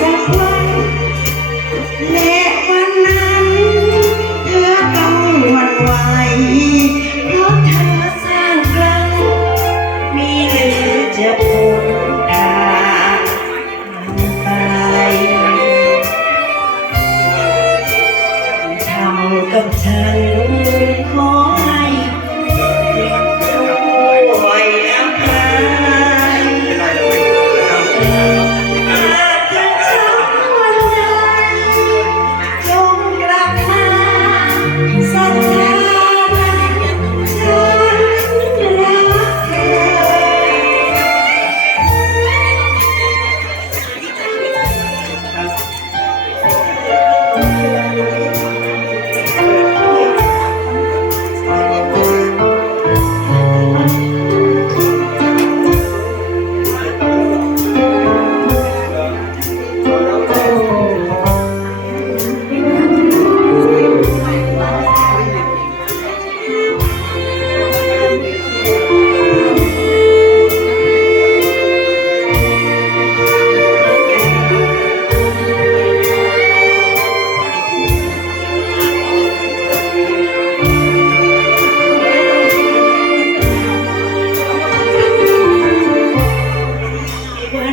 สักวัน และวันนั้น เธอต้องหวั่นไหวเพราะเธอสร้างกลังมีหรืจะพ้นทางไปทำกับฉัน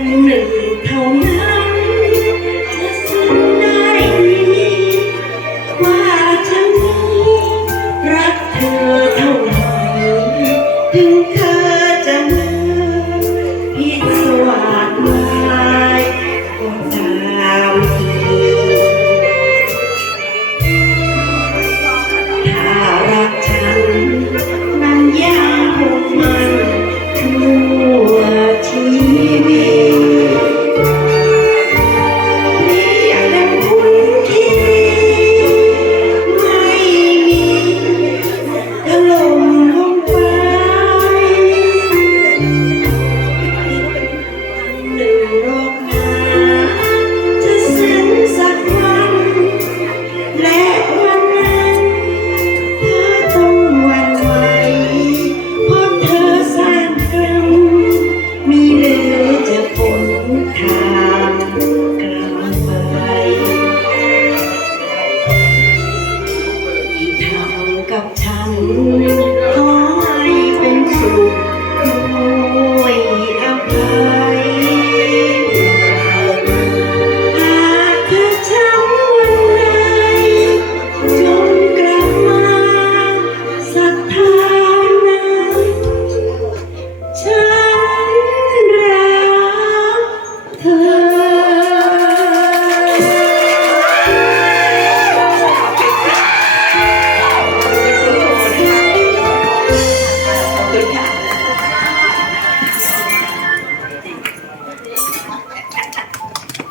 những.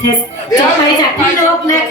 เทสจะไปจากพี่นกนะคะ